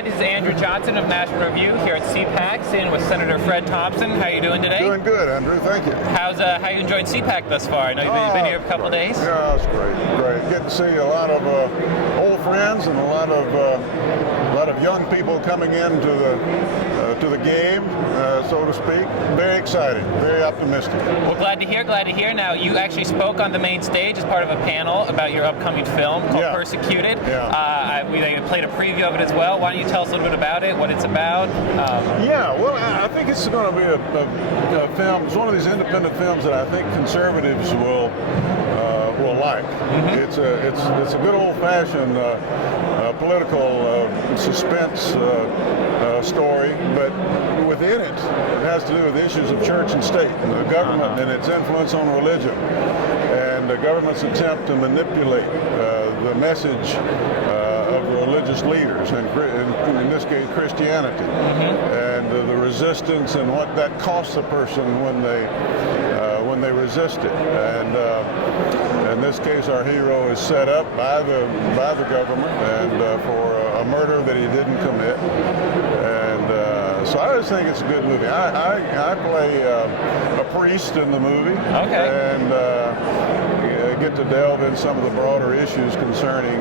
Hi, this is Andrew Johnson of National Review here at CPAC, in with Senator Fred Thompson. How are you doing today? Doing good, Andrew. Thank you. How you enjoyed CPAC thus far? I know you've been here a couple days. Yeah, it's great. Great. Get to see a lot of old friends and a lot of young people coming into the game, so to speak. Very excited. Very optimistic. Well, glad to hear. Now, you actually spoke on the main stage as part of a panel about your upcoming film called Persecuted. Yeah. We played a preview of it as well. Why don't you tell us a little bit about it, what it's about? Well, I think it's going to be a film. It's one of these independent films that I think conservatives will like. It's a good old-fashioned political suspense story, but within it has to do with issues of church and state, and the government and its influence on religion, and the government's attempt to manipulate the message of religious leaders, and in this case Christianity, and the resistance and what that costs a person when they resist it. And in this case, our hero is set up by the government and for a murder that he didn't commit. And so I just think it's a good movie. I play a priest in the movie. Okay. And get to delve in some of the broader issues concerning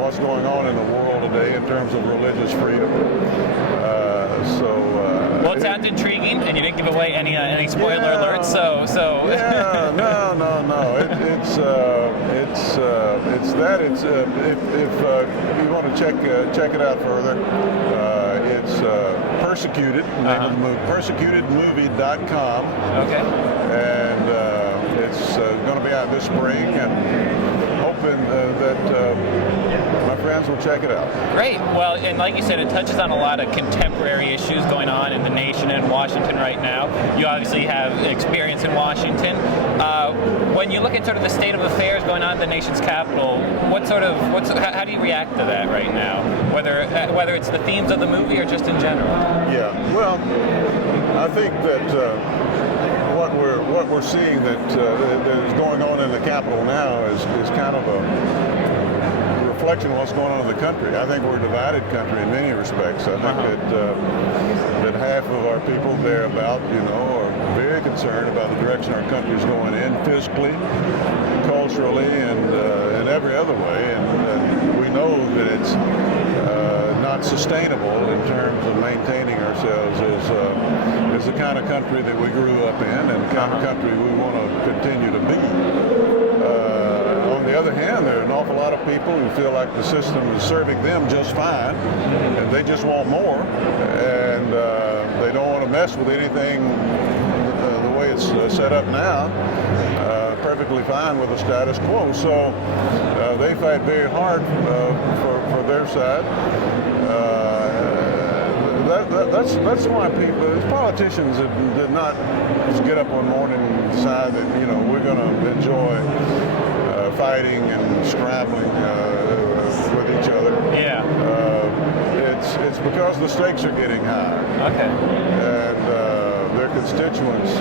what's going on in the world today in terms of religious freedom. Well, it sounds intriguing, and you didn't give away any spoiler alerts. So. Yeah, no. It's that. It's if you want to check it out further, it's Persecuted. Name of the movie, persecutedmovie.com. Okay. And it's going to be out this spring, and hoping that my friends will check it out. Great. Well, and like you said, it touches on a lot of contemporary issues going on in the nation and in Washington right now. You obviously have experience in Washington. When you look at sort of the state of affairs going on in the nation's capital, how do you react to that right now? Whether it's the themes of the movie or just in general? Yeah. Well, I think that what we're seeing that is going on in the Capitol now is kind of a reflection of what's going on in the country. I think we're a divided country in many respects. I think that half of our people thereabout, are very concerned about the direction our country is going in, fiscally, culturally, and every other way. And we know that it's not sustainable in terms of maintaining ourselves as the kind of country that we grew up in and the kind of country we want to continue to be. On the other hand, there are an awful lot of people who feel like the system is serving them just fine, and they just want more, and they don't want to mess with anything the way it's set up now. Perfectly fine with the status quo. So they fight very hard for their side. That's why politicians did not just get up one morning and decide that we're going to enjoy fighting and scrabbling with each other. Yeah. It's because the stakes are getting high. Okay. And their constituents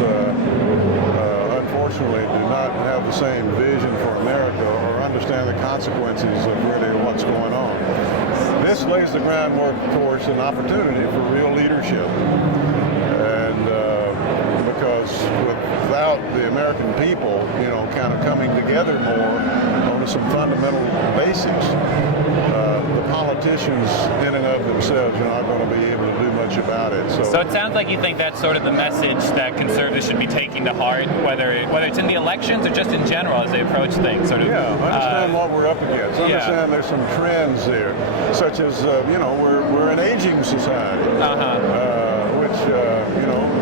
unfortunately do not have the same vision for America or understand the consequences of really what's going on. This lays the groundwork towards an opportunity for real leadership. And because without the American people, kind of coming together more on some fundamental basics, the politicians in and of themselves are not going to be able to do much about it. So it sounds like you think that's sort of the message that conservatives should be taking to heart, whether it's in the elections or just in general as they approach things. Understand what we're up against. Understand there's some trends there, such as we're an aging society, which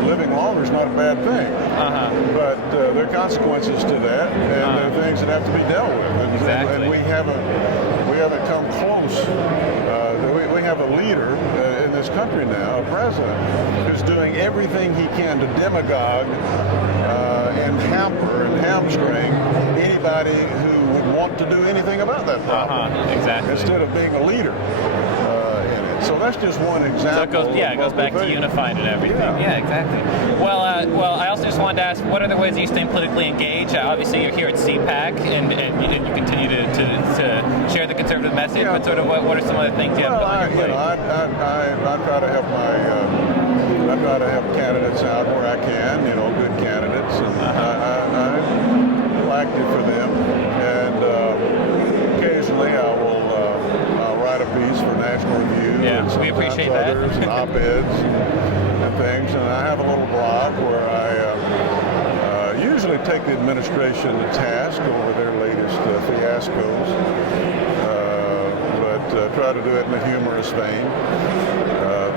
living longer is not a bad thing. But there are consequences to that, and there are things that have to be dealt with. And we haven't come close. We have a leader in this country now, a president, who's doing everything he can to demagogue and hamper and hamstring anybody who would want to do anything about that problem. Exactly. Instead of being a leader in it. So that's just one example. So it goes back to unified and everything. Yeah, exactly. Well, I also just wanted to ask, what other ways are you staying politically engaged? Obviously, you're here at CPAC, and you continue to share the conservative message. Yeah. But sort of what are some of the things you have Well, on your plate? I try to help I try to help candidates out where I can. Good candidates, and I'm elected for them. And occasionally I'll write a piece for National Review. Yeah, and we appreciate that. others, and op-eds and things. And I have a little blog where I usually take the administration to task over their latest fiascos. But try to do it in a humorous vein,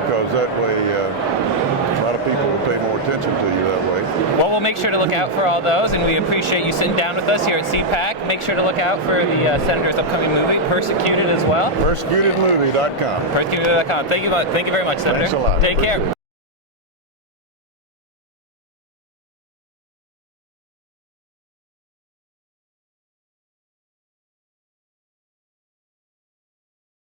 because that way a lot of people will pay more attention to you that way. Well, we'll make sure to look out for all those, and we appreciate you sitting down with us here at CPAC. Make sure to look out for the Senator's upcoming movie, Persecuted, as well. Persecutedmovie.com. Persecuted.com. Thank you very much, Senator. Thanks a lot. Take care.